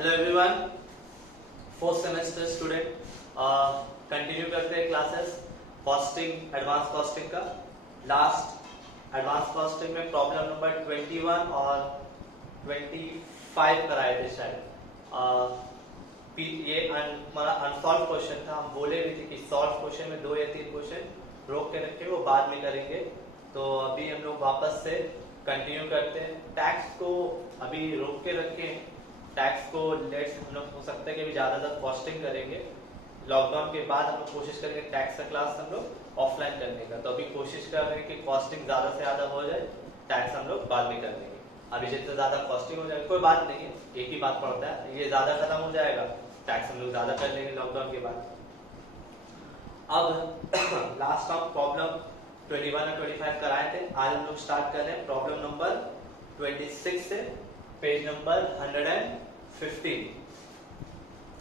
Hello everyone, fourth semester student continue करते हैं classes costing, advance costing का। Last advance costing में problem number 21 और 25 कराए थे शायद। ये हमारा अनसॉल्व क्वेश्चन था। हम बोले भी थे कि सॉल्व क्वेश्चन में 2 या 3 क्वेश्चन रोक के रखे, वो बाद में करेंगे। तो अभी हम लोग वापस से कंटिन्यू करते हैं। टैक्स को अभी रोक के रखें। टैक्स को लेट्स हम लोग हो सकता है कि अभी ज्यादातर कॉस्टिंग करेंगे। लॉकडाउन के बाद हम लोग कोशिश करेंगे टैक्स का क्लास हम लोग ऑफलाइन करने का। तो अभी कोशिश कर रहे हैं कि कॉस्टिंग ज्यादा से ज्यादा हो जाए, टैक्स हम लोग बाद में कर लेंगे। अभी जितना ज्यादा कॉस्टिंग हो जाए कोई बात नहीं है, एक ही बात पड़ता है, ये ज्यादा खत्म हो जाएगा, टैक्स हम लोग ज्यादा कर लेंगे लॉकडाउन के बाद। अब लास्ट ऑफ प्रॉब्लम 21 और 25 कराए थे। आज हम लोग स्टार्ट कर रहे हैं प्रॉब्लम नंबर 26 से, पेज नंबर 115।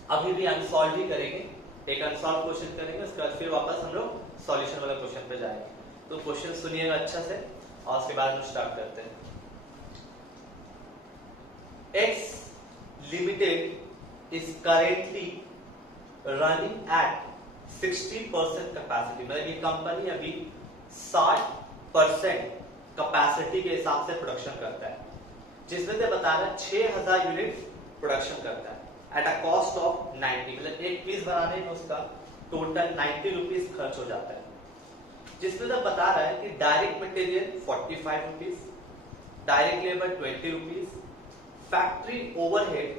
अभी भी अनसॉल्व ही करेंगे, एक अनसॉल्व क्वेश्चन करेंगे, उसके बाद फिर वापस हम लोग सॉल्यूशन वाला क्वेश्चन पे जाएंगे। तो क्वेश्चन सुनिएगा अच्छा से और उसके बाद हम स्टार्ट करते हैं। X Limited is currently running at 60% capacity, मतलब ये कंपनी अभी 60% कैपेसिटी के हिसाब से प्रोडक्शन करता है, जिसमें से बता रहा है 6000 यूनिट प्रोडक्शन करता है एट अ कॉस्ट ऑफ 90, मतलब एक पीस बनाने में उसका टोटल 90 रुपीज खर्च हो जाता है। जिसमें से बता रहा है कि direct material 45 rupees, direct labour 20 rupees, factory overhead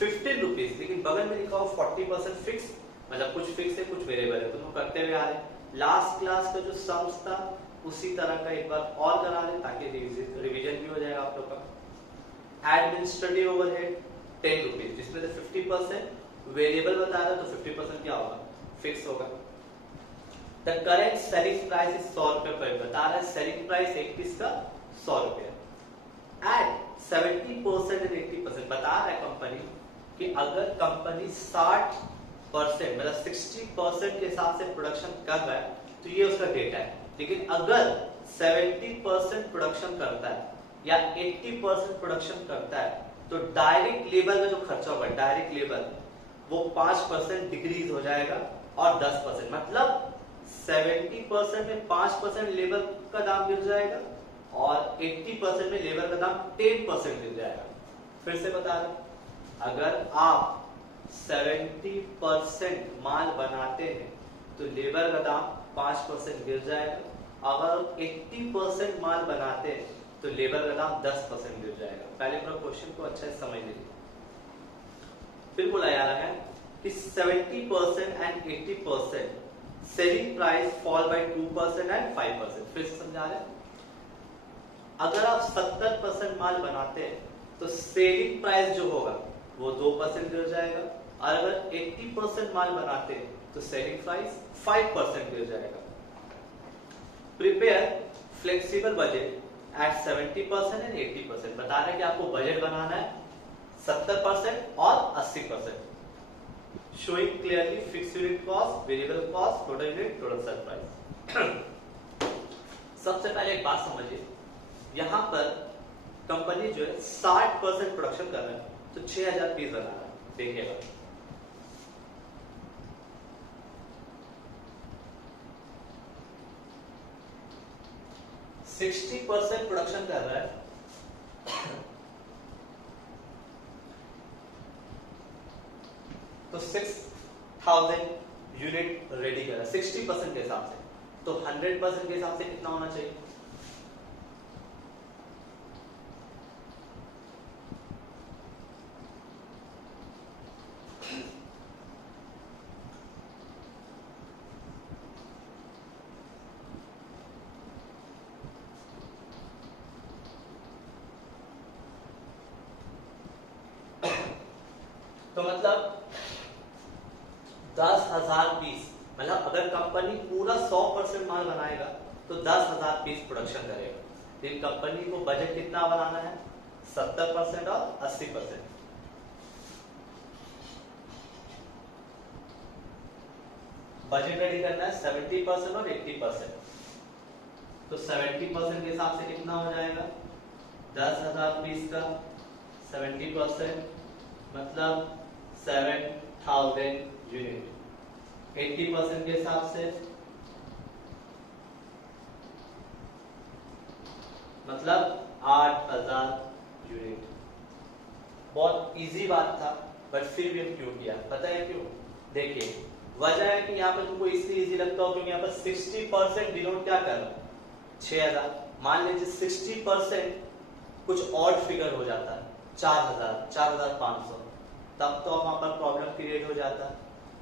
15 rupees, लेकिन बगल में लिखा हुआ 40% फिक्स, मतलब कुछ फिक्स है कुछ वेरिएबल है, दोनों करते हुए आ रहे हैं। लास्ट क्लास का जो सम्स था उसी तरह का एक बार और करा रहे ताकि रिवीजन भी हो जाएगा आप लोग का। एडमिनिस्ट्रेटिव ओवरहेड 10 रुपीज, जिसमें से 50% वेरिएबल बता रहा है, तो 50% क्या होगा, फिक्स होगा। The current selling price is 100 रुपए पर, बता रहा है सेलिंग प्राइस एक पीस का 100 रुपए। एट 70% एंड 80%, बता रहा है कंपनी कि अगर कंपनी 60% मतलब 60% के हिसाब से प्रोडक्शन कर रहा है तो ये उसका डेटा है। लेकिन अगर 70% प्रोडक्शन करता है या 80% प्रोडक्शन करता है तो डायरेक्ट लेबर का जो खर्चा होगा, डायरेक्ट लेबर, वो 5% डिक्रीज हो जाएगा और 10%, मतलब 70% में 5% लेबर का दाम गिर जाएगा और 80% में लेबर का दाम 10% गिर जाएगा। फिर से बता रहे, अगर आप 70% माल बनाते हैं तो लेबर का दाम 5% गिर जाएगा, अगर 80% माल बनाते हैं तो लेबर का दाम 10% गिर जाएगा। पहले पूरा क्वेश्चन को अच्छे से समझ लीजिए। फिर बोला जा रहा है कि 70% and 80% selling price fall bye 2% and 5%। फिर से समझा रहे हैं, अगर आप 70% माल बनाते हैं तो सेलिंग प्राइस जो होगा वो 2% गिर जाएगा, और अगर 80% माल बनाते हैं तो सेलिंग प्राइस 5% गिर जाएगा। Prepare flexible budget at 70% and 80%, बता रहे हैं कि आपको बजट बनाना है 70% और 80%। Showing clearly fix unit cost, variable cost, total unit, total sale price. सबसे पहले एक बात समझिए, यहां पर कंपनी जो है 60% प्रोडक्शन कर रहा है तो 6000 पीस बना रहा है। देखिएगा, सिक्सटी 60% प्रोडक्शन कर रहा है तो 6000 यूनिट रेडी कर रहा है 60% के हिसाब से, तो 100% के हिसाब से कितना होना चाहिए, तो मतलब 10,000 पीस, मतलब अगर कंपनी पूरा 100% माल बनाएगा तो 10,000 पीस प्रोडक्शन करेगा। लेकिन कंपनी को बजट कितना बनाना है, 70% और 80%। बजट रेडी करना है 70% और 80%, तो 70% के हिसाब से कितना हो जाएगा, 10,000 पीस का 70% मतलब 7000 यूनिट। 80% के हिसाब से मतलब 8000 यूनिट। बहुत इजी बात था, बट फिर भी हम क्यों किया पता है क्यों? देखिए वजह है कि यहाँ पर तुमको इसलिए इजी लगता हो क्योंकि यहाँ पर 60% डिनोट क्या कर रहा है 6000। मान लीजिए 60% कुछ और फिगर हो जाता है 4000 4500, तब तो वहां पर प्रॉब्लम क्रिएट हो जाता।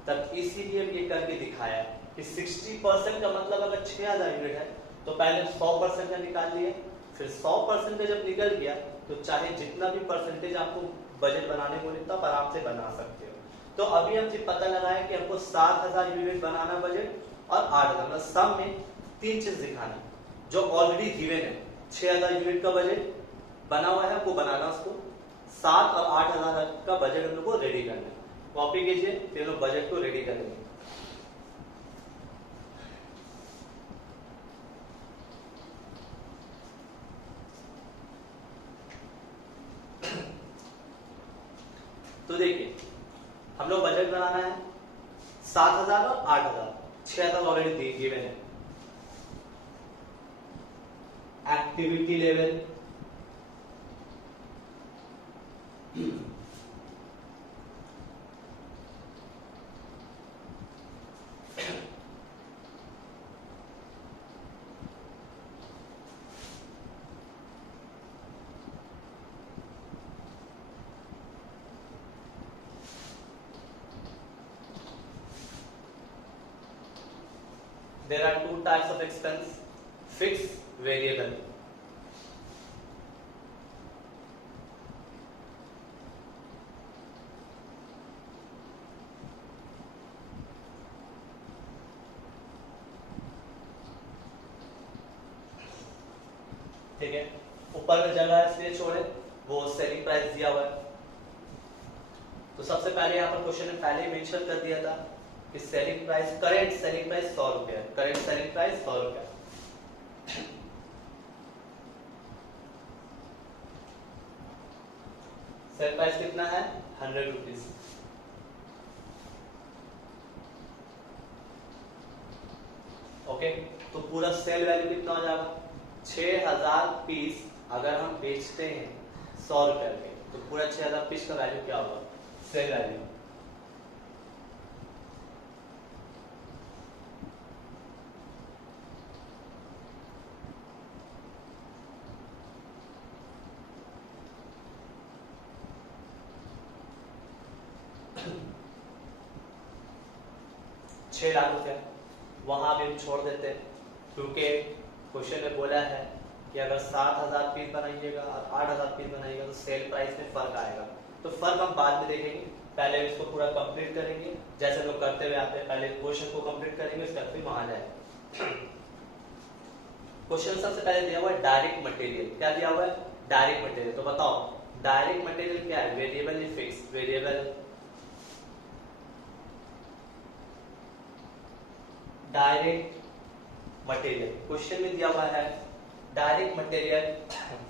तब इसीलिए ये करके दिखाया कि 60% का मतलब अगर 6000 यूनिट है तो पहले 100% का निकाल लिए, फिर 100% का जब निकल गया तो चाहे जितना भी परसेंटेज आपको बजट बनाने को मिले तब आराम से बना सकते हो। तो अभी हम ये पता लगाया कि हमको 7000 यूनिट बनाना बजट और 8000, मतलब सम में 3 चीज दिखाना जो ऑलरेडी गिवन है। 6000 यूनिट का बजट बना हुआ है, आपको बनाना उसको 7 और 8000 का बजट हम लोग को रेडी करना है। कॉपी कीजिए, फिर लोग बजट को रेडी करेंगे। तो देखिए हम लोग बजट बनाना है 7000 और 8000। 6000 ऑलरेडी गिवन है। Activity level there are two types of expense, fixed, variable. ठीक है, ऊपर में जगह है इसलिए छोड़े, वो सेलिंग प्राइस दिया हुआ है। तो सबसे पहले यहाँ पर क्वेश्चन में पहले ही मेंशन कर दिया था कि selling price, current selling price 100 रुपया, करेंट सेलिंग प्राइस 100 रुपया। सेल प्राइस कितना है 100 रुपीज। ओके, तो पूरा सेल वैल्यू कितना हो जाएगा 6000 पीस। अगर हम बेचते हैं 100 रुपए के तो पूरा 6000 पीस का वैल्यू क्या होगा सेल वैल्यू। ₹6 लाख वहां भी हम छोड़ देते हैं क्योंकि क्वेश्चन में बोला है कि अगर 7000 पीस बनाइएगा और 8000 पीस बनाइएगा तो सेल प्राइस में फर्क आएगा। तो फर्क हम बाद में देखेंगे, पहले इसको पूरा कंप्लीट करेंगे जैसे लोग करते हुए आते हैं। पहले क्वेश्चन को कंप्लीट करेंगे, उसके बाद फिर वहां जाएंगे। क्वेश्चन सबसे पहले दिया हुआ है डायरेक्ट मटेरियल। क्या दिया हुआ है डायरेक्ट मटेरियल। तो बताओ डायरेक्ट मटेरियल क्या है, वेरिएबल या fix? Variable. Direct material question में दिया हुआ है डायरेक्ट मटेरियल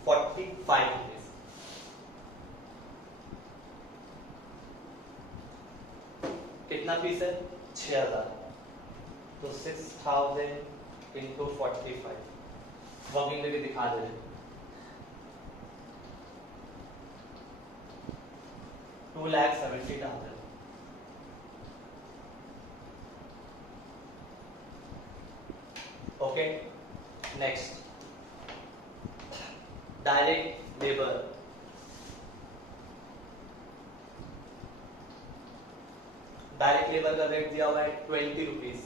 45 रुपीज। कितना पीस है 6000, तो 6000 इंटू 45 वर्किंग करके दिखा दे रहे 2,70,000। Okay, next direct labour. Direct labour का रेट दिया हुआ है 20 रुपीज।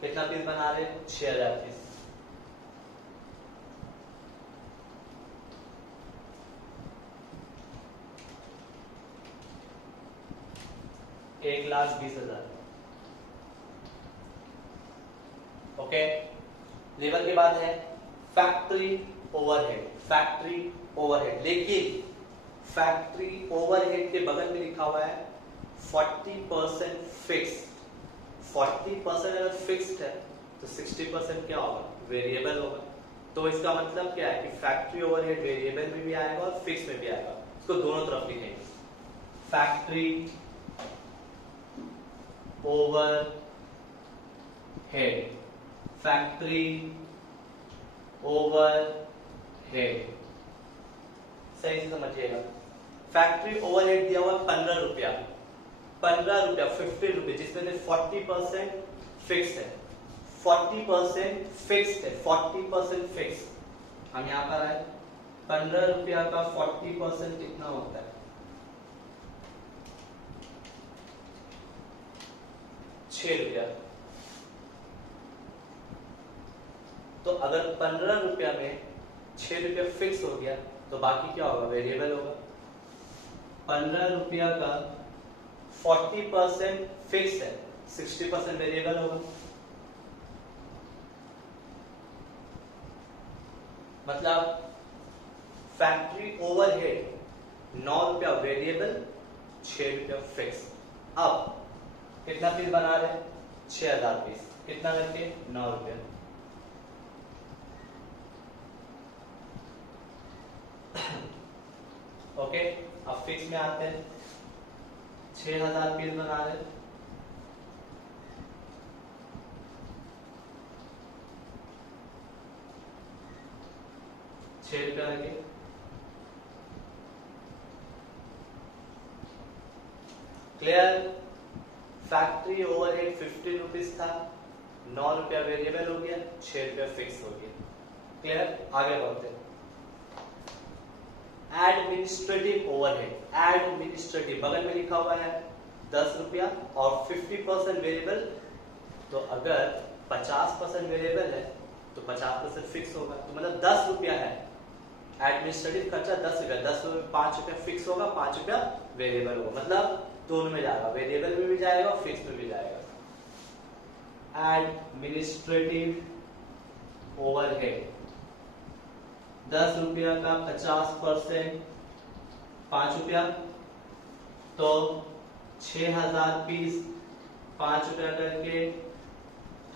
कितना पीस बना रहे 6000 पीस। ₹1,20,000। ओके, लेबर के बाद है फैक्ट्री ओवरहेड। फैक्ट्री ओवरहेड, लेकिन फैक्ट्री ओवरहेड के बगल में लिखा हुआ है 40% फिक्स्ड। 40% अगर फिक्स्ड है तो 60% क्या होगा वेरिएबल होगा। तो इसका मतलब क्या है कि फैक्ट्री ओवरहेड वेरिएबल में भी आएगा और फिक्स में भी आएगा, इसको दोनों तरफ लिखेंगे। फैक्ट्री ओवरहेड, फैक्ट्री ओवरहेड, सही से समझिएगा। फैक्ट्री ओवरहेड दिया हुआ 15 रुपया, 50 रुपए, जिसमें से 40% फिक्स है, 40% फिक्स है, 40% फिक्स। हम यहाँ पर आए, 15 रुपया का 40% कितना होता है? 6 रुपया। तो अगर 15 रुपया में 6 रुपया फिक्स हो गया तो बाकी क्या होगा? वेरिएबल होगा। 15 रुपया का 40% फिक्स है, 60% वेरिएबल होगा। मतलब फैक्ट्री ओवरहेड 9 रुपया वेरिएबल, 6 रुपया फिक्स। अब कितना पीस बना रहे हैं? 6000 पीस। कितना करके? 9 रुपया। ओके, अब फिक्स में आते हैं। 6000 पीस बना रहे हैं, ₹6 लगे। क्लियर? फैक्ट्री ओवरहेड 50 रुपीज था, 9 रुपया वेरिएबल हो गया, 6 रुपया फिक्स हो गया। क्लियर? आगे बढ़ते हैं। एडमिनिस्ट्रेटिव ओवरहेड, एडमिनिस्ट्रेटिव बगल में लिखा हुआ है 10 रुपया और 50% वेरिएबल। तो अगर 50% वेरिएबल है तो 50% फिक्स होगा, तो मतलब 10 रुपया है एडमिनिस्ट्रेटिव खर्चा, 10 रुपया, 10 रुपये 5 रुपया फिक्स होगा, 5 रुपया वेरिएबल होगा। मतलब दोनों में जाएगा, वेरिएबल में भी जाएगा और फिक्स में भी जाएगा। एडमिनिस्ट्रेटिव ओवरहेड 10 रुपया का 50%, 5 रुपया, तो 6000 पीस, 5 रुपया करके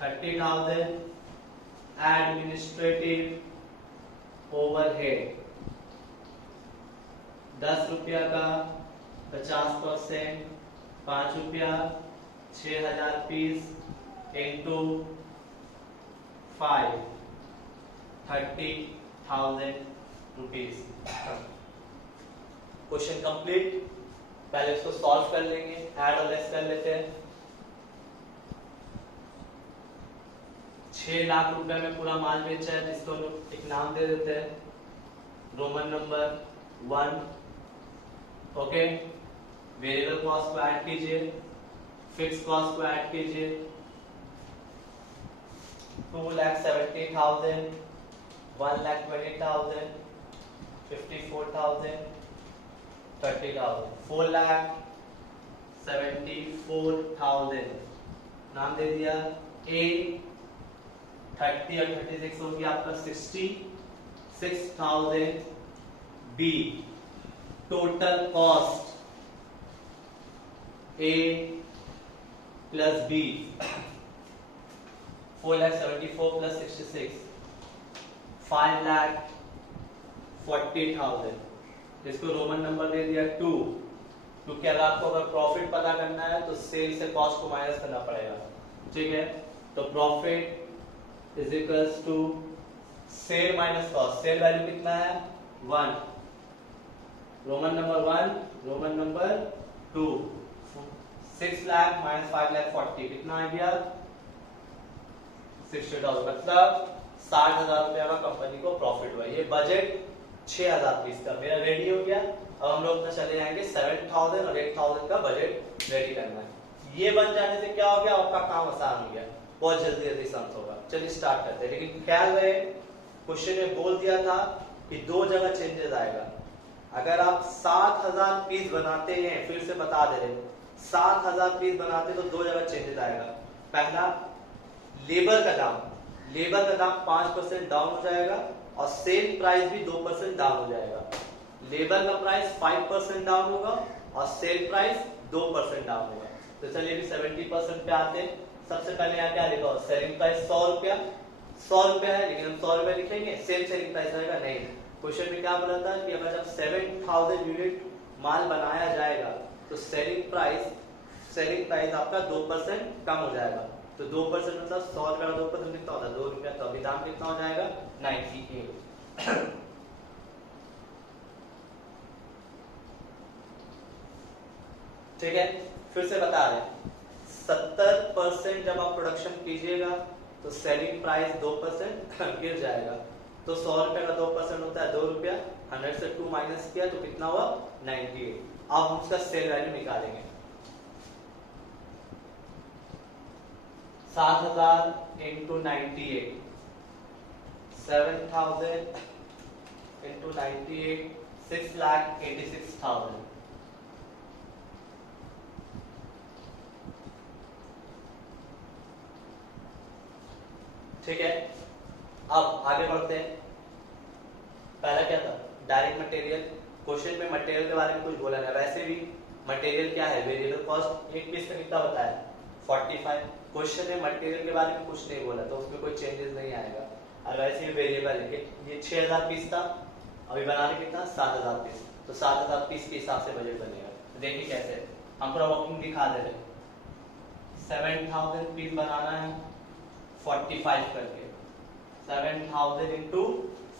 30,000 एडमिनिस्ट्रेटिव ओवरहेड। 10 रुपया का 50%, 5 रुपया, 6000 piece into 5, 30,000 rupees. Question complete. पहले इसको सॉल्व कर लेंगे, ऐड और लेस कर लेते हैं। 6 लाख रुपए में पूरा माल बेचा है, जिसको एक नाम दे देते हैं, Roman number 1। Okay, variable cost को ऐड कीजिए, फिक्स कॉस्ट को ऐड कीजिए। 2,70,000, 1,20,000, 54,000, 30,000, 4,74,000। नाम दे दिया ए। 30 और 36 हो गया आपका 66,000। बी, टोटल कॉस्ट ए प्लस बी, 4,74,000 प्लस 66, 5,40,000। इसको रोमन नंबर दे दिया 2, क्योंकि अगर आपको अगर प्रॉफिट पता करना है तो सेल से कॉस्ट को माइनस करना पड़ेगा। ठीक है, तो profit is equals to sale minus cost. Sale value कितना है? 1, Roman number 1, Roman number 2। 6 lakh minus 5,40,000 कितना आ गया? 60,000। मतलब 60,000 रुपया का कंपनी को प्रॉफिट हुआ। ये बजट 6,000 पीस का मेरा रेडी हो गया। अब हम लोग चले जाएंगे 7,000 और 8,000 का बजट रेडी करना है। ये बन जाने से क्या हो गया? आपका काम आसान हो गया, बहुत जल्दी जल्दी समझ होगा। चलिए स्टार्ट करते हैं। लेकिन ख्याल रहे, क्वेश्चन में बोल दिया था कि 2 जगह चेंजेस आएगा। अगर आप 7,000 पीस बनाते हैं, फिर से बता दे रहे, 7,000 पीस बनाते तो 2 जगह चेंजेस आएगा। पहला, लेबर का दाम, लेबर का दाम 5% डाउन हो जाएगा और सेल प्राइस भी 2% डाउन हो जाएगा। लेबर का प्राइस 5% डाउन होगा और सेल प्राइस 2% डाउन होगा। तो चलिए अभी 70% पे आते हैं। सबसे पहले यहाँ क्या लिखा हो? सेलिंग प्राइस 100 रुपया, 100 रुपया है, लेकिन हम 100 रुपया लिखेंगे, सेम सेलिंग प्राइस रहेगा नहीं। क्वेश्चन में क्या बोला था कि अगर जब 7000 यूनिट माल बनाया जाएगा तो सेलिंग प्राइस आपका 2% कम हो जाएगा। तो 2% मतलब 100 रुपया का 2% कितना होता है, 2 रुपया। तो अभी दाम कितना हो जाएगा, 98। ठीक है, फिर से बता रहे हैं 70% जब आप प्रोडक्शन कीजिएगा तो सेलिंग प्राइस 2% गिर जाएगा। तो 100 रुपया का 2% होता है 2 रुपया, 100 से 2 माइनस किया तो कितना हुआ, 98। अब हम उसका सेल वैल्यू निकालेंगे। 7000 इंटू 98, 7000 इंटू 98, 6,86,000। ठीक है, अब आगे बढ़ते हैं। पहला क्या था, डायरेक्ट मटेरियल। क्वेश्चन में मटेरियल के बारे में कुछ बोला है, वैसे भी मटेरियल क्या है, वेरिएबल कॉस्ट। एक पीस का कितना बताया, 45। क्वेश्चन में मटेरियल के बारे में कुछ नहीं बोला तो उसमें कोई चेंजेस नहीं आएगा। और वैसे भी वेरिएबल है, ये 6000 पीस था, अभी बनाने कितना, 7000 पीस। तो 7000 पीस के हिसाब से बजट बनेगा। तो देखिए कैसे, हम पूरा वर्किंग दिखा दे रहे। 7000 पीस बनाना है 45 करके, 7000 इंटू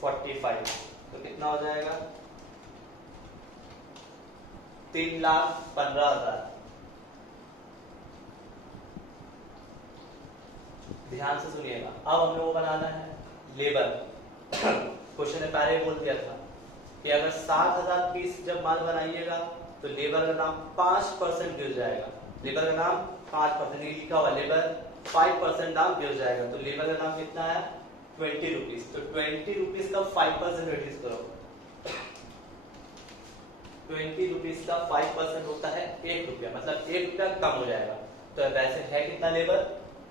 45 तो कितना हो जाएगा, 3,15,000। ध्यान से सुनिएगा। अब हमें वो बनाना है लेबर। क्वेश्चन ने पहले ही बोल दिया था कि अगर 7000 पीस जब माल बनाइएगा तो लेबर का दाम 5% गिर जाएगा। लेबर का दाम 5% लिखा हुआ, लेबर 5% दाम गिर जाएगा। तो लेबर का दाम कितना है, 20 रुपीज। तो 20 रुपीज का 5% रिड्यूस करो, 20 रुपीज का 5% होता है 1 रुपया, मतलब 1 रुपया कम हो जाएगा। तो वैसे है कितना लेबर,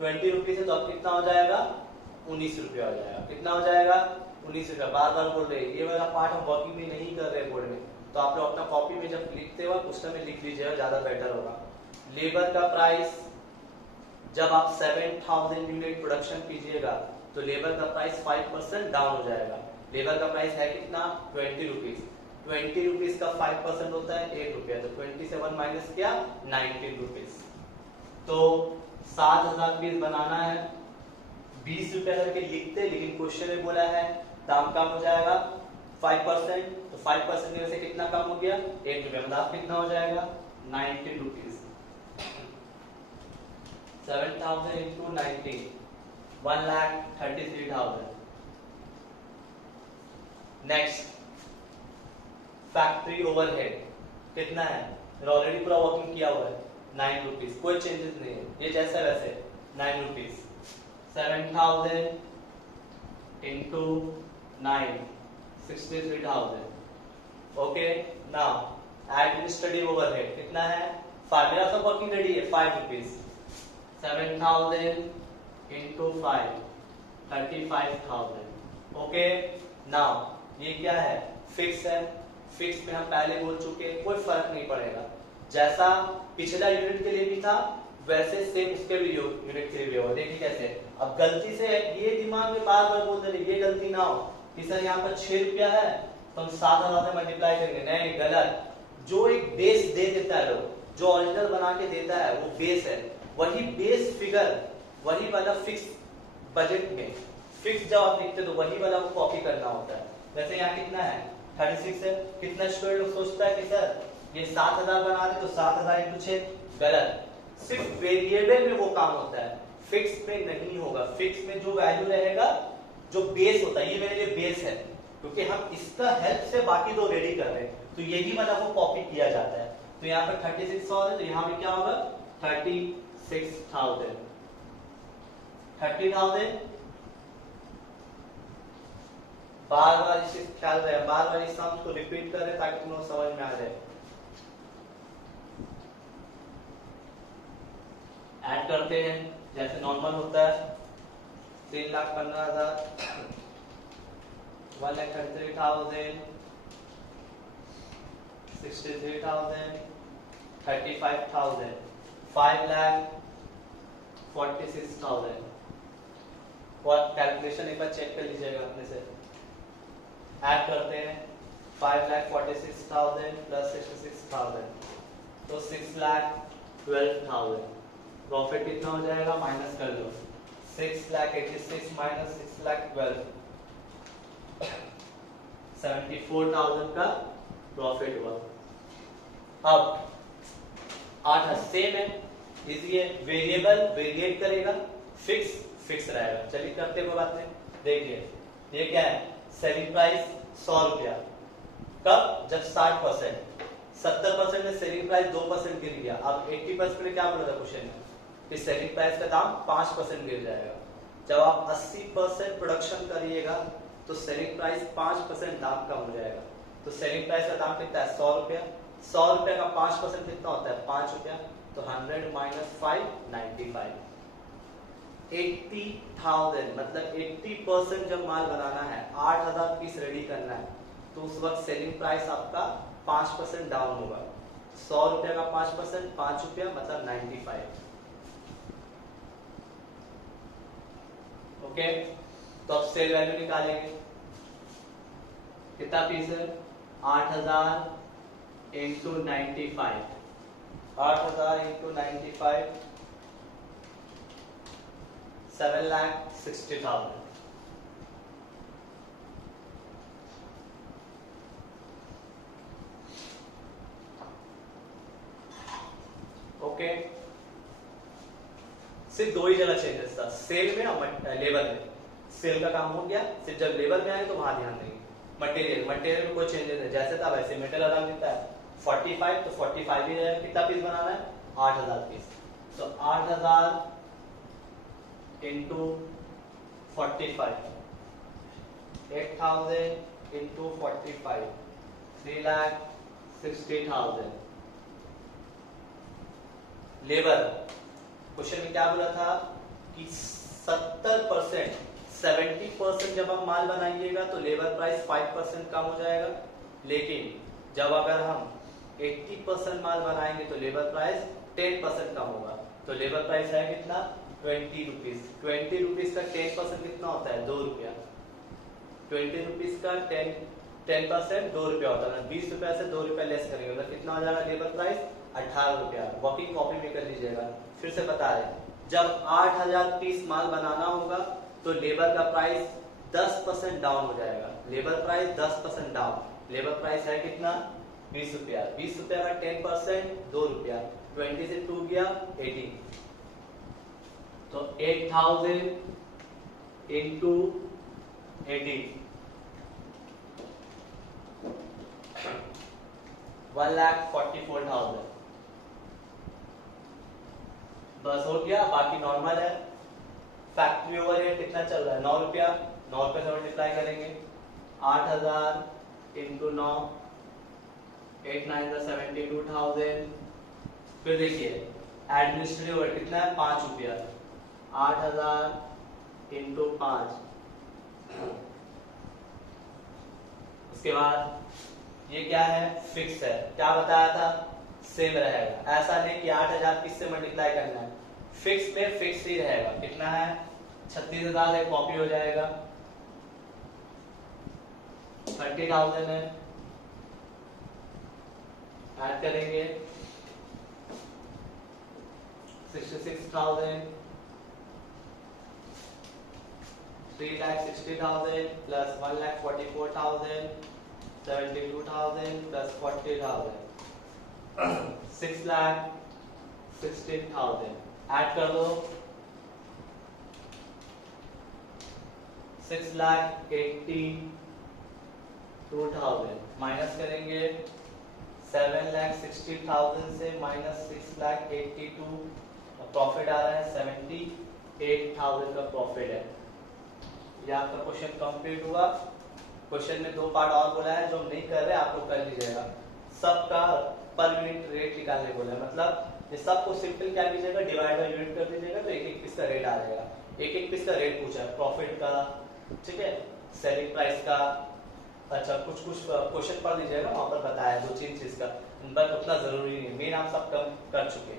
20 रुपीज है, तो अब कितना हो जाएगा, 19 रुपया हो जाएगा। कितना हो जाएगा, 19 रुपया। बार बार बोल रहे हैं, ये वाला पार्ट हम वर्किंग में नहीं कर रहे बोर्ड में, तो आप लोग अपना कॉपी में जब लिखते हो उस समय लिख लीजिएगा, ज्यादा बेटर होगा। लेबर का प्राइस जब आप 7000 यूनिट प्रोडक्शन कीजिएगा तो लेबर का प्राइस 5% डाउन हो जाएगा। लेबर का प्राइस है कितना, 20 रुपीज। 20 रुपीज का 5% होता है 1 रुपया। तो 20 से 1 माइनस किया, 19 रुपीज। तो 7000 पीस बनाना है, 20 रुपया करके लिखते, लेकिन क्वेश्चन में बोला है दाम कम हो जाएगा 5%। तो 5% में से कितना कम हो गया, 1 रुपया, मतलब कितना हो जाएगा, 19 rupees. 7000 into 19, 1,33,000। Next, factory overhead कितना है, ऑलरेडी पूरा वर्किंग किया हुआ है, 9 रुपीज, कोई चेंजेस नहीं है, ये जैसा है वैसे 9 rupees. 7000 into 9, 63,000। Okay, now administrative overhead कितना है, फार्मूला सब वर्किंग रेडी है, 5 रुपीज। 7000 इंटू 5, 35,000। ओके, नाउ ये क्या है, फिक्स है। फिक्स में हम पहले बोल चुके हैं, कोई फर्क नहीं पड़ेगा, जैसा पिछला यूनिट के लिए भी था वैसे सेम उसके भी यूनिट के लिए भी होगा। देखिए कैसे, अब गलती से ये दिमाग में बार बार बोल रहे, ये गलती ना हो कि सर यहाँ पर 6 रुपया है तो हम 7000 से मल्टीप्लाई करेंगे, नहीं, गलत। जो एक बेस दे देता है लोग, जो ओरिजिनल बना के देता है वो बेस है, वही बेस फिगर, वही वाला फिक्स बजट में फिक्स जब आप लिखते तो वही वाला को कॉपी करना होता है। जैसे यहाँ कितना है, 36 है। कितना स्टूडेंट लोग सोचता है कि सर ये 7000 बना दे तो 7000 इंटू 6, गलत। सिर्फ वेरिएबल में वो काम होता है, फिक्स में नहीं होगा। फिक्स में जो वैल्यू रहेगा, जो बेस होता है, ये मेरे लिए बेस है क्योंकि हम इसका हेल्प से बाकी दो रेडी कर रहे हैं, तो यही वाला वो कॉपी किया जाता है। तो यहाँ पर 3600 है, तो यहाँ पे क्या होगा, 36,000, 30,000। बार बार इसे ख्याल रहे, बार बार इस सम को रिपीट कर रहे ताकि तुम लोग समझ में आ जाए। ऐड करते हैं जैसे नॉर्मल होता है, 3,15,000, 1,33,000, 63,000, 35,000, 5,46,000। और कैलकुलेशन एक बार चेक कर लीजिएगा अपने से। ऐड करते हैं 5,46,000 प्लस 66,000 तो 6,12,000। प्रॉफिट कितना हो जाएगा माइनस कर लो 6,86,000 माइनस 6,12,000 74,000 का प्रॉफिट हुआ। अब 8 सेम है, इजी है। वेरिएबल वेरिएट करेगा, फिक्स फिक्स रहेगा। चलिए करते हुए बात में देखिए ये क्या है, सेलिंग प्राइस 100 रुपया। कब? जब 60%, 70% में सेलिंग प्राइस 2% गिर गया। अब 80% में क्या बोला था क्वेश्चन में कि सेलिंग प्राइस का दाम 5% गिर जाएगा। जब आप 80% प्रोडक्शन करिएगा तो सेलिंग प्राइस 5% दाम कम हो जाएगा। तो सेलिंग प्राइस का दाम कितना है 100 रुपया। 100 रुपया का 5% कितना होता है 5 रुपया। तो 100 माइनस 5 95। 80,000 मतलब 80% जब माल बनाना है 8,000 पीस रेडी करना है तो उस वक्त सेलिंग प्राइस आपका 5% डाउन होगा। 100 रुपया का 5% 5 रुपया मतलब 95। ओके, तो अब सेल वैल्यू निकालेंगे। कितना पीस है 8,000 इंटू 95। 8,000 इंटू 95 7,60,000। ओके, सिर्फ दो ही जगह चेंजेस था, सेल में और लेबर में। सेल का काम हो गया, सिर्फ जब लेबर में आए तो वहां ध्यान देंगे। मटेरियल में कोई चेंजेस नहीं, जैसे था वैसे। मेटेरियल दाम कितना है 45 तो 45 ही रहेगा। कितना पीस बनाना है 8,000 पीस। तो 8,000 इंटू 45 8,000 इंटू 45 3,60,000। लेबर क्वेश्चन में क्या बोला था कि 70% 70% जब आप माल बनाइएगा तो लेबर प्राइस 5% कम हो जाएगा। लेकिन जब अगर हम 80% माल बनाएंगे तो लेबर प्राइस 10% कम होगा। तो लेबर प्राइस है कितना 20 रुपीज। 20 रुपीज का 10% कितना होता है 2 रुपया। 20 रुपीज का 10% 2 रुपया होता है। 20 रुपया से 2 रुपया लेस करेंगे मतलब कितना हो जाएगा लेबर प्राइस 18 रुपया। वर्किंग कॉपी में कर लीजिएगा। फिर से बता रहे जब 8,000 पीस माल बनाना होगा तो लेबर का प्राइस 10% डाउन हो जाएगा। Labour price 10% down. Labour price है कितना 20 रुपया। 20 रुपया का 10% 2 रुपया। 20 से 2 गया 18। तो 8,000 इंटू 18 1,44,000। बस हो गया, बाकी नॉर्मल है। फैक्ट्री ओवरहेड कितना चल रहा है 9 रुपया। 9 रुपये से मल्टीप्लाई करेंगे 8,000 इंटू 9 8 9 72,000। फिर देखिए एडमिनिस्ट्रेटिव ओवरहेड कितना है 5 रुपया। 8,000 इंटू 5। उसके बाद ये क्या है फिक्स है। क्या बताया था सेम रहेगा। ऐसा नहीं कि 8,000 पीस से मल्टीप्लाई करना है। फिक्स में फिक्स ही रहेगा। कितना है 36,000 है, कॉपी हो जाएगा। 30,000 है, ऐड करेंगे 66,000 3,60,000 प्लस 1,44,000 72,000 प्लस 40,000 6,16,000। ऐड कर दो 6,82,000 माइनस करेंगे 7,60,000 से माइनस 6,82,000। प्रॉफिट आ रहा है 78,000 का प्रॉफिट है। ये आपका क्वेश्चन कंप्लीट हुआ। क्वेश्चन में 2 पार्ट और बोला है जो हम नहीं कर रहे, आप लोग कर लीजिएगा। सबका पर यूनिट रेट निकालने बोला है, मतलब ये सबको सिंपल क्या कीजिएगा डिवाइड बाय यूनिट कर दीजिएगा तो एक एक पीस का रेट आ जाएगा। एक एक पीस का रेट पूछा है, प्रॉफिट का, ठीक है, सेलिंग प्राइस का। अच्छा कुछ कुछ क्वेश्चन पढ़ लीजिएगा, वहां पर बताया 2-3 चीज का, बट उतना जरूरी नहीं, मेन आप सब कम कर चुके।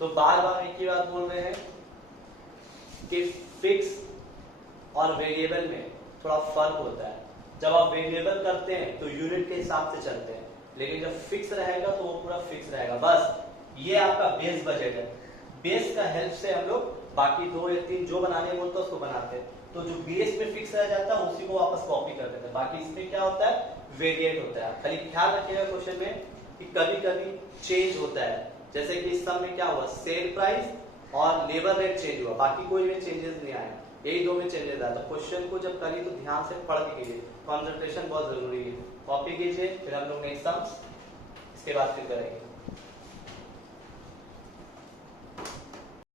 तो बार बार एक ही बात बोल रहे हैं कि फिक्स और वेरिएबल में थोड़ा फर्क होता है। जब आप वेरिएबल करते हैं तो यूनिट के हिसाब से चलते हैं, लेकिन जब फिक्स रहेगा तो वो पूरा फिक्स रहेगा। बस ये आपका बेस बजट है। बेस का हेल्प से हम लोग बाकी 2 या 3 जो बनाने बोलते हैं उसको बनाते हैं। तो जो बेस में फिक्स रह जाता है उसी को वापस कॉपी कर देते हैं। बाकी इसमें क्या होता है, वेरिएट होता है। खाली ख्याल रखिएगा क्वेश्चन में कि कभी कभी चेंज होता है, जैसे कि इस सब में क्या हुआ, सेल प्राइस और लेबर रेट चेंज हुआ, बाकी कोई में चेंजेस नहीं आया, यही 2 में चेंजेस आया। तो क्वेश्चन को जब करिए तो ध्यान से पढ़ के कीजिए, कंसंट्रेशन बहुत जरूरी है। कॉपी कीजिए, फिर हम लोग नेक्स्ट सम इसके बाद फिर करेंगे।